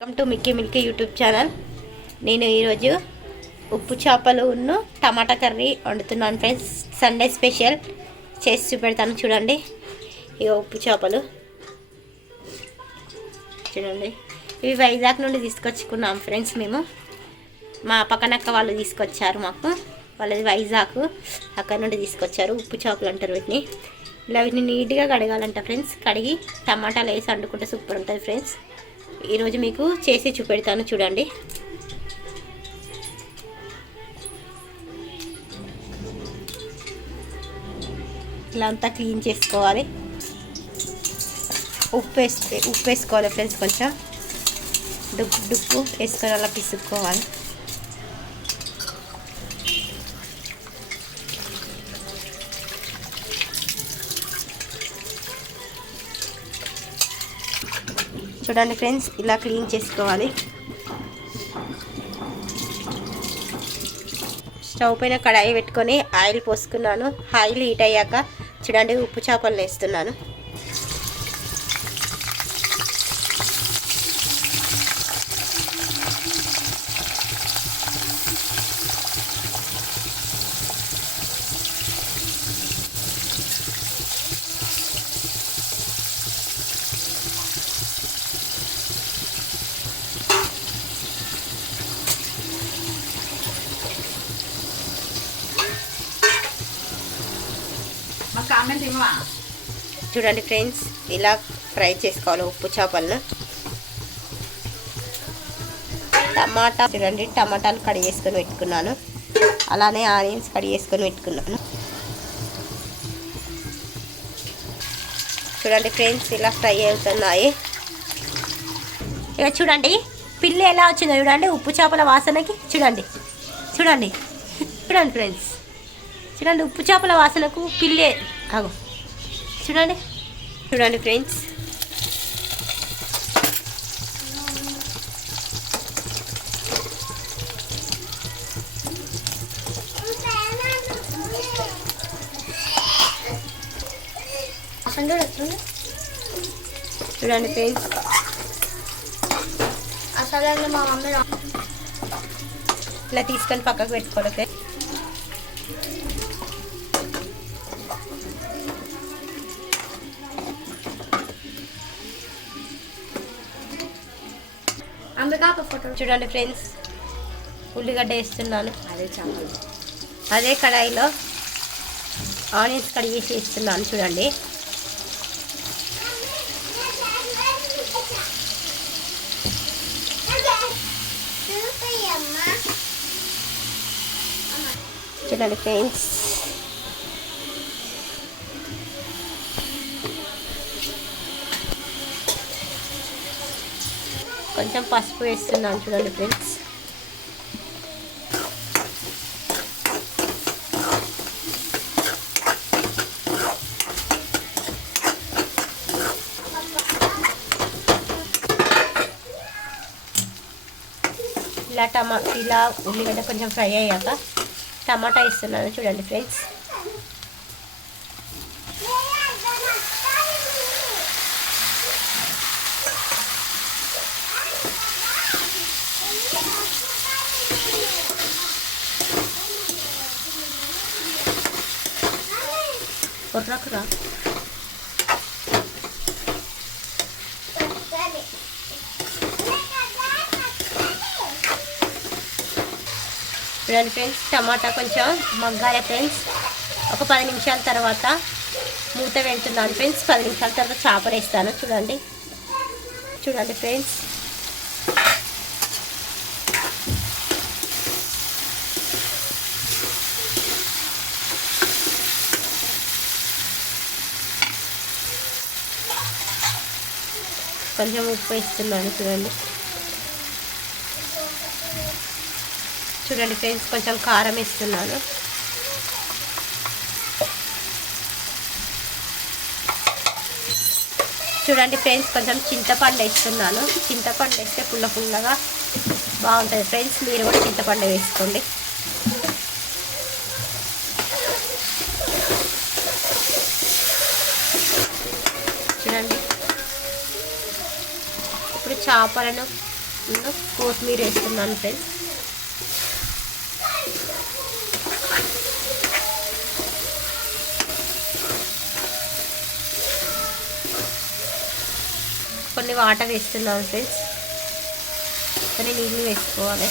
Welcome to Mickey Milky YouTube channel నేను ఈరోజు ఉప్పు చేపలు ఉన్న టమాటా కర్రీ వండుతున్నాను ఫ్రెండ్స్ సండే స్పెషల్ చేసి చూపెడతాను చూడండి. ఇక ఉప్పు చేపలు. చూడండి. ఇవి వైజాగ్ నుండి తీసుకొచ్చుకున్నాం ఫ్రెండ్స్ మేము. మా పక్కనక్క వాళ్ళు తీసుకొచ్చారు మాకు. వాళ్ళది వైజాగ్. అక్కడ నుండి తీసుకొచ్చారు ఉప్పు చేపలు అంటారు వీటిని. ఇలా వీటిని నీట్గా కడగాలంట ఫ్రెండ్స్ కడిగి టమాటాలు వేసి వండుకుంటే సూపర్ ఉంటుంది ఫ్రెండ్స్ ఈరోజు మీకు చేసి చూపెడతాను చూడండి. ఇలా అంతా క్లీన్ చేసుకోవాలి. ఉప్పు వేస్తే ఉప్పు వేసుకోవాలి ఫ్రెండ్స్ కొంచెం. డుప్పు డుప్పు వేసుకొని అలా పిసుక్కోవాలి. చూడండి ఫ్రెండ్స్ ఇలా క్లీన్ చేసుకోవాలి. స్టవ్ పైన కడాయి పెట్టుకొని ఆయిల్ పోసుకున్నాను. ఆయిల్ హీట్ అయ్యాక చూడండి ఉప్పు చేపలు వేస్తున్నాను. చూడండి ఫ్రెండ్స్ ఇలా ఫ్రై చేసుకోవాలి ఉప్పు చేపలను టమాటా చూడండి టమాటాలు కడిగి వేసుకొని పెట్టుకున్నాను. అలానే ఆనియన్స్ కడిగి వేసుకొని పెట్టుకున్నాను. చూడండి ఫ్రెండ్స్ ఇలా ఫ్రై అవుతున్నాయి. ఇక చూడండి పిల్లి ఎలా వచ్చిందో చూడండి ఉప్పు చేపల వాసనకి. చూడండి చూడండి. చూడండి ఫ్రెండ్స్. చూడండి ఉప్పు చేపల వాసనకు పిల్లే. అగో చూడండి. చూడండి ఫ్రెండ్స్. చూడండి ఫ్రెండ్స్. అసలు మా మమ్మీ ఇలా తీసుకొని పక్కకు పెట్టుకోవాలి ఫ్రెండ్స్ అందుకే ఒక ఫోటో చూడండి ఫ్రెండ్స్ ఉల్లిగడ్డ వేస్తున్నాను. అదే చాలా అదే కడాయిలో ఆనియన్స్ కడిగేసి వేస్తున్నాను చూడండి. చూడండి ఫ్రెండ్స్ కొంచెం పసుపు వేస్తున్నాను చూడండి ఫ్రెండ్స్. ఇలా టమా ఇలా ఉల్లిగడ్డ కొంచెం ఫ్రై అయ్యాక టమాటా ఇస్తున్నాను చూడండి ఫ్రెండ్స్. కొర్రకురా చూడండి ఫ్రెండ్స్ టమాటా కొంచెం మగ్గాలి ఫ్రెండ్స్. ఒక పది నిమిషాల తర్వాత మూత వెళ్తున్నాను ఫ్రెండ్స్. పది నిమిషాల తర్వాత చేపలు వేస్తాను. చూడండి. చూడండి ఫ్రెండ్స్. కొంచెం ఉప్పు వేస్తున్నాను చూడండి. చూడండి ఫ్రెండ్స్ కొంచెం కారం వేస్తున్నాను. చూడండి ఫ్రెండ్స్ కొంచెం చింతపండు వేస్తున్నాను. చింతపండు వేస్తే పుల్ల పుల్లగా బాగుంటుంది. ఫ్రెండ్స్ మీరు కూడా చింతపండు వేసుకోండి చూడండి ఇప్పుడు చేపలను కొత్తిమీర వేస్తున్నాను ఫ్రెండ్స్. కొన్ని వాటర్ వేస్తున్నాను ఫ్రెండ్స్. కొన్ని నీళ్ళు వేసుకోవాలి.